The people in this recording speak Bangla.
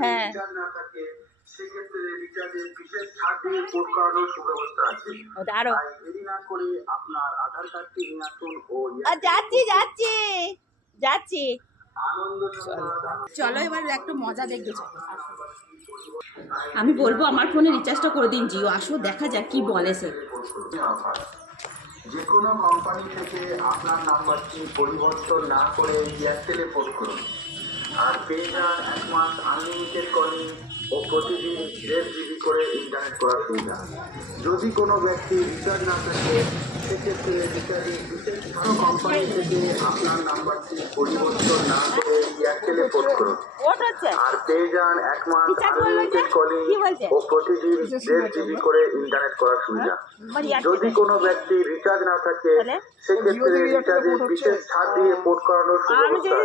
হ্যাঁ আরো যাচ্ছি যাচ্ছি যাচ্ছি। চলো এবার একটু মজা দেখবে। আমি বলবো আমার ফোনে রিচার্জটা করে দিন জিও, আসো দেখা যাক কি বলে সে। যে কোনো কোম্পানি থেকে আপনার নাম্বারটি পরিবর্তন না করে এয়ারটেলে পোর্ট করুন আর পেয়ে যান 1 মাস আনলিমিটেড কলিং ও প্রতিদিন 1.5 GB করে ইন্টারনেট করার সুবিধা। যদি কোনো ব্যক্তি রিচার্জ না থাকে সেক্ষেত্রে রিচার্জের বিশেষ কোনো কোম্পানি থেকে আপনার নাম্বারটি পরিবর্তন না করে এয়ারটেলে পোর্ট করুন আর পেয়ে যান 1 মাস আনলিমিটেড কলিং ও প্রতিদিন 1.5 GB করে ইন্টারনেট করার সুবিধা। যদি কোনো ব্যক্তি রিচার্জ না থাকে সেক্ষেত্রে রিচার্জের বিশেষ ছাড় দিয়ে পোর্ট করানোর সুবিধা আছে।